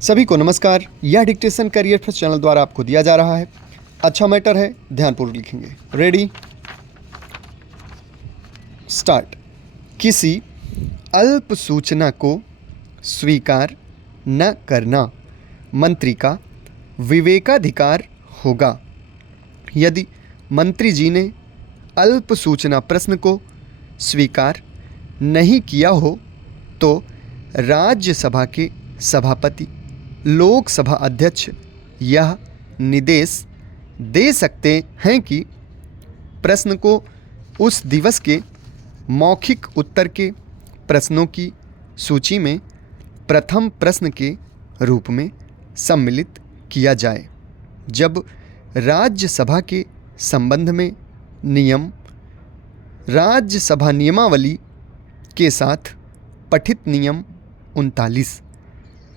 सभी को नमस्कार। यह डिक्टेशन करियर फर्स्ट चैनल द्वारा आपको दिया जा रहा है। अच्छा मैटर है, ध्यानपूर्वक लिखेंगे। Ready, start. किसी अल्प सूचना को स्वीकार न करना मंत्री का विवेकाधिकार होगा। यदि मंत्री जी ने अल्प सूचना प्रश्न को स्वीकार नहीं किया हो तो राज्यसभा के सभापति, लोकसभा अध्यक्ष यह निर्देश दे सकते हैं कि प्रश्न को उस दिवस के मौखिक उत्तर के प्रश्नों की सूची में प्रथम प्रश्न के रूप में सम्मिलित किया जाए। जब राज्यसभा के संबंध में नियम राज्यसभा नियमावली के साथ पठित नियम 39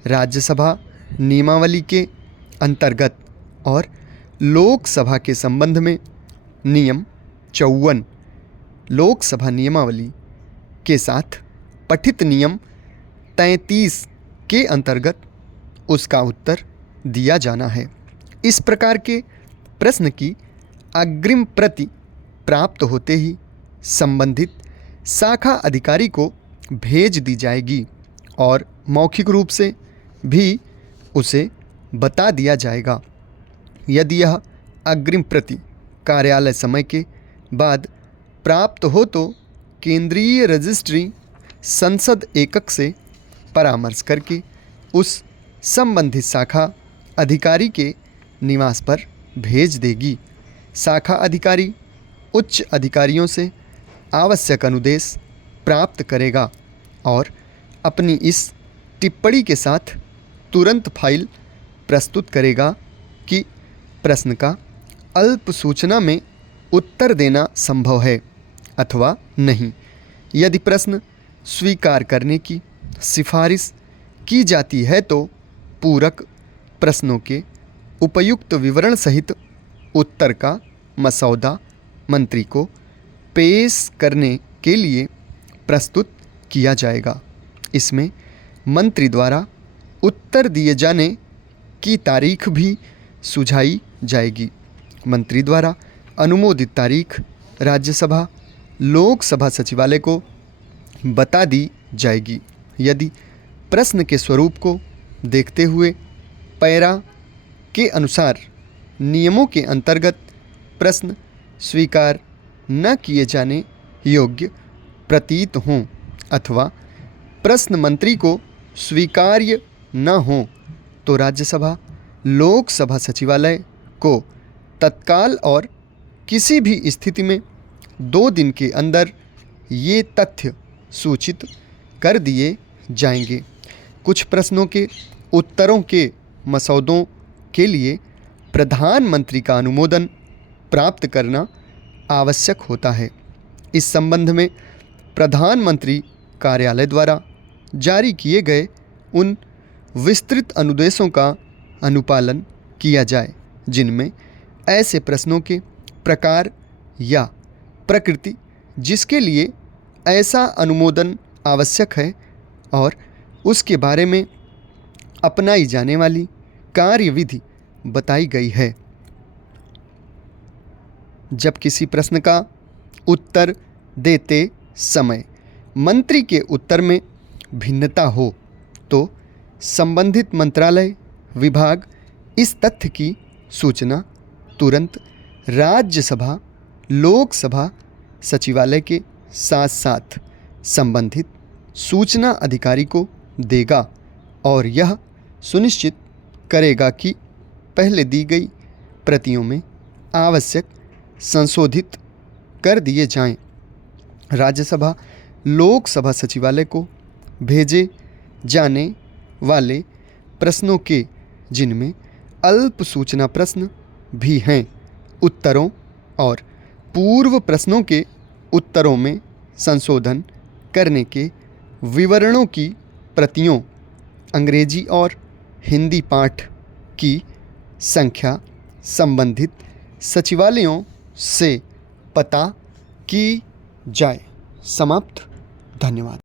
राज्यसभा नियमावली के अंतर्गत और लोकसभा के संबंध में नियम 54 लोकसभा नियमावली के साथ पठित नियम 33 के अंतर्गत उसका उत्तर दिया जाना है। इस प्रकार के प्रश्न की अग्रिम प्रति प्राप्त होते ही संबंधित शाखा अधिकारी को भेज दी जाएगी और मौखिक रूप से भी उसे बता दिया जाएगा। यदि यह अग्रिम प्रति कार्यालय समय के बाद प्राप्त हो तो केंद्रीय रजिस्ट्री संसद एकक से परामर्श करके उस संबंधित शाखा अधिकारी के निवास पर भेज देगी। शाखा अधिकारी उच्च अधिकारियों से आवश्यक अनुदेश प्राप्त करेगा और अपनी इस टिप्पणी के साथ तुरंत फाइल प्रस्तुत करेगा कि प्रश्न का अल्प सूचना में उत्तर देना संभव है अथवा नहीं। यदि प्रश्न स्वीकार करने की सिफारिश की जाती है तो पूरक प्रश्नों के उपयुक्त विवरण सहित उत्तर का मसौदा मंत्री को पेश करने के लिए प्रस्तुत किया जाएगा। इसमें मंत्री द्वारा उत्तर दिए जाने की तारीख भी सुझाई जाएगी। मंत्री द्वारा अनुमोदित तारीख राज्यसभा लोकसभा सचिवालय को बता दी जाएगी। यदि प्रश्न के स्वरूप को देखते हुए पैरा के अनुसार नियमों के अंतर्गत प्रश्न स्वीकार न किए जाने योग्य प्रतीत हों अथवा प्रश्न मंत्री को स्वीकार्य न हो तो राज्यसभा लोकसभा सचिवालय को तत्काल और किसी भी स्थिति में 2 दिन के अंदर ये तथ्य सूचित कर दिए जाएंगे। कुछ प्रश्नों के उत्तरों के मसौदों के लिए प्रधानमंत्री का अनुमोदन प्राप्त करना आवश्यक होता है। इस संबंध में प्रधानमंत्री कार्यालय द्वारा जारी किए गए उन विस्तृत अनुदेशों का अनुपालन किया जाए जिनमें ऐसे प्रश्नों के प्रकार या प्रकृति जिसके लिए ऐसा अनुमोदन आवश्यक है और उसके बारे में अपनाई जाने वाली कार्यविधि बताई गई है। जब किसी प्रश्न का उत्तर देते समय मंत्री के उत्तर में भिन्नता हो तो संबंधित मंत्रालय विभाग इस तथ्य की सूचना तुरंत राज्यसभा लोकसभा सचिवालय के साथ साथ संबंधित सूचना अधिकारी को देगा और यह सुनिश्चित करेगा कि पहले दी गई प्रतियों में आवश्यक संशोधित कर दिए जाएं। राज्यसभा लोकसभा सचिवालय को भेजे जाने वाले प्रश्नों के जिनमें अल्प सूचना प्रश्न भी हैं, उत्तरों और पूर्व प्रश्नों के उत्तरों में संशोधन करने के विवरणों की प्रतियों अंग्रेजी और हिंदी पाठ की संख्या संबंधित सचिवालयों से पता की जाए। समाप्त। धन्यवाद।